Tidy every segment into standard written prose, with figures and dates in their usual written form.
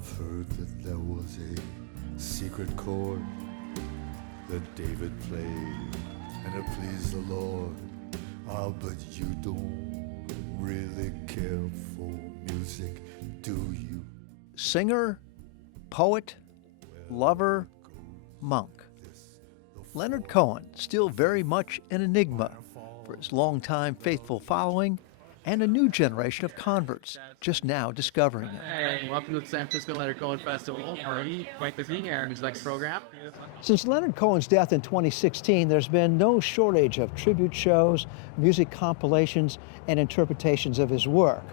I've heard that there was a secret chord that David played, and it pleased the Lord. But you don't really care for music, do you? Singer, poet, lover, monk. Leonard Cohen, still very much an enigma for his longtime faithful following and a new generation of converts just now discovering him. Hey, welcome to the San Francisco Leonard Cohen Festival. Quite the thing here. Would you like the program? Since Leonard Cohen's death in 2016, there's been no shortage of tribute shows, music compilations, and interpretations of his work.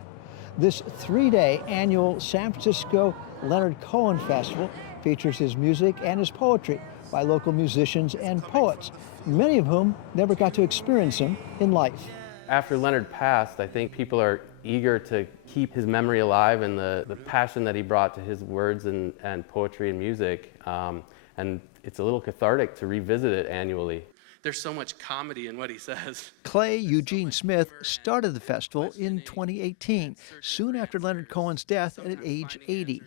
This three-day annual San Francisco Leonard Cohen Festival features his music and his poetry by local musicians and poets, many of whom never got to experience him in life. After Leonard passed, I think people are eager to keep his memory alive and the passion that he brought to his words and poetry and music. And it's a little cathartic to revisit it annually. There's so much comedy in what he says. Clay Eugene Smith started the festival in 2018, soon after Leonard Cohen's death at age 80.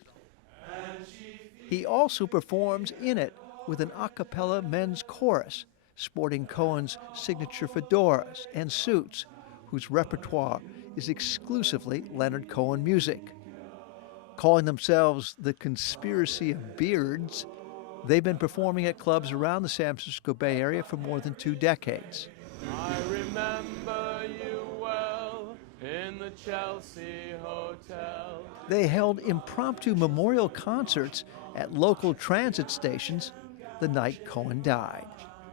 He also performs in it with an a cappella men's chorus, sporting Cohen's signature fedoras and suits, whose repertoire is exclusively Leonard Cohen music. Calling themselves the Conspiracy of Beards, they've been performing at clubs around the San Francisco Bay Area for more than 2 decades. I remember you well in the Chelsea Hotel. They held impromptu memorial concerts at local transit stations the night Cohen died.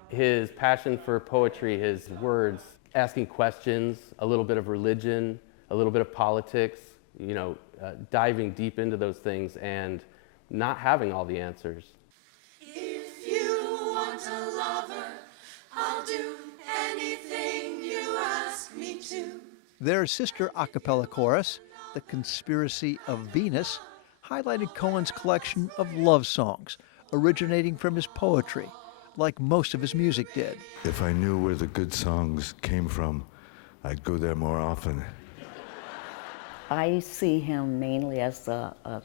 His passion for poetry, his words, asking questions, a little bit of religion, a little bit of politics, diving deep into those things and not having all the answers. If you want a lover, I'll do anything you ask me to. Their sister a cappella chorus, The Conspiracy of Venus, highlighted Cohen's collection of love songs originating from his poetry, like most of his music did. If I knew where the good songs came from, I'd go there more often. I see him mainly as a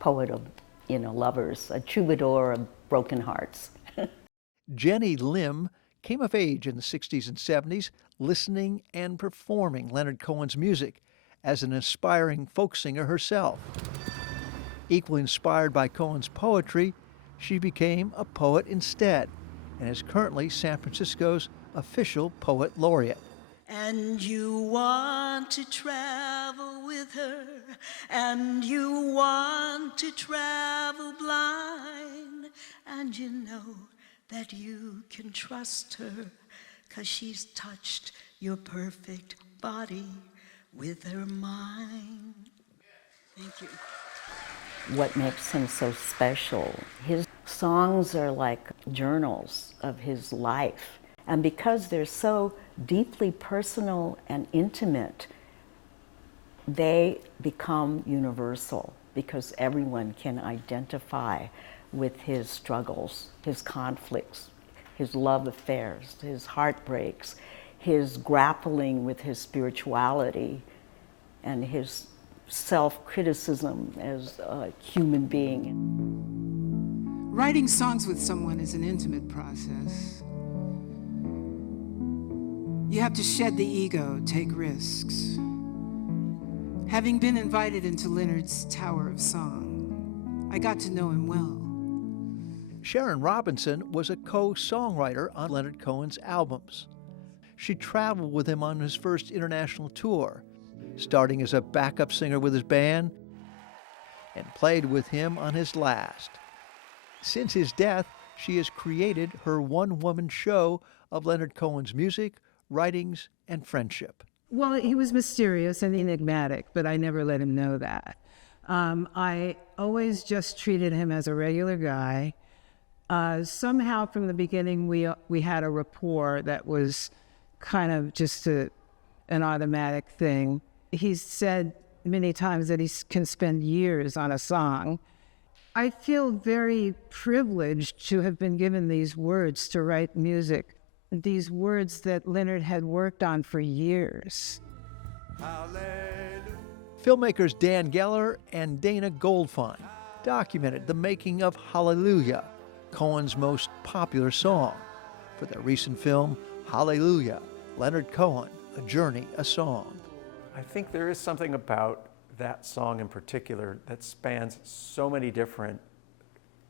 poet of, lovers, a troubadour of broken hearts. Jenny Lim came of age in the 60s and 70s, listening and performing Leonard Cohen's music as an aspiring folk singer herself. Equally inspired by Cohen's poetry, she became a poet instead, and is currently San Francisco's official poet laureate. And you want to travel with her, and you want to travel blind, and you know that you can trust her, 'cause she's touched your perfect body with her mind. Thank you. What makes him so special, his songs are like journals of his life. And because they're so deeply personal and intimate, they become universal because everyone can identify with his struggles, his conflicts, his love affairs, his heartbreaks, his grappling with his spirituality, and his self-criticism as a human being. Writing songs with someone is an intimate process. You have to shed the ego, take risks. Having been invited into Leonard's Tower of Song, I got to know him well. Sharon Robinson was a co-songwriter on Leonard Cohen's albums. She traveled with him on his first international tour, starting as a backup singer with his band, and played with him on his last. Since his death, she has created her one-woman show of Leonard Cohen's music, writings, and friendship. Well, he was mysterious and enigmatic, but I never let him know that. I always just treated him as a regular guy. Somehow from the beginning, we had a rapport that was kind of just an automatic thing. He's said many times that he can spend years on a song. I feel very privileged to have been given these words to write music, these words that Leonard had worked on for years. Filmmakers Dan Geller and Dana Goldfine documented the making of Hallelujah, Cohen's most popular song. For the recent film, Hallelujah, Leonard Cohen, A Journey, a Song. I think there is something about that song in particular that spans so many different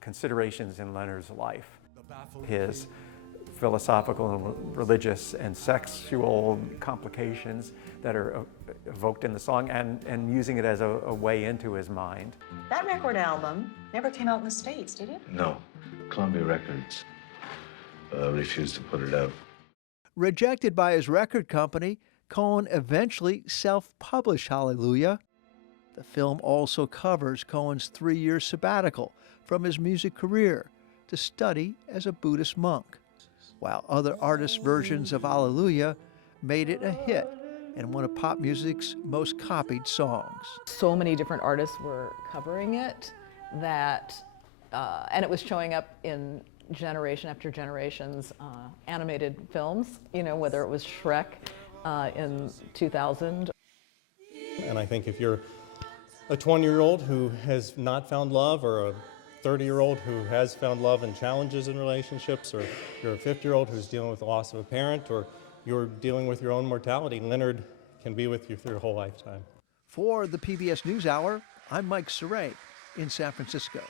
considerations in Leonard's life. His philosophical and religious and sexual complications that are evoked in the song, and using it as a way into his mind. That record album never came out in the States, did it? No. Columbia Records refused to put it out. Rejected by his record company, Cohen eventually self-published Hallelujah. The film also covers Cohen's 3-year sabbatical from his music career to study as a Buddhist monk, while other artists' versions of Hallelujah made it a hit and one of pop music's most copied songs. So many different artists were covering it that, and it was showing up in generation after generation's animated films, you know, whether it was Shrek in 2000. And I think if you're a 20-year-old who has not found love, or a 30-year-old who has found love and challenges in relationships, or you're a 50-year-old who's dealing with the loss of a parent, or you're dealing with your own mortality, Leonard can be with you through your whole lifetime. For the PBS News Hour, I'm Mike Cerre in San Francisco.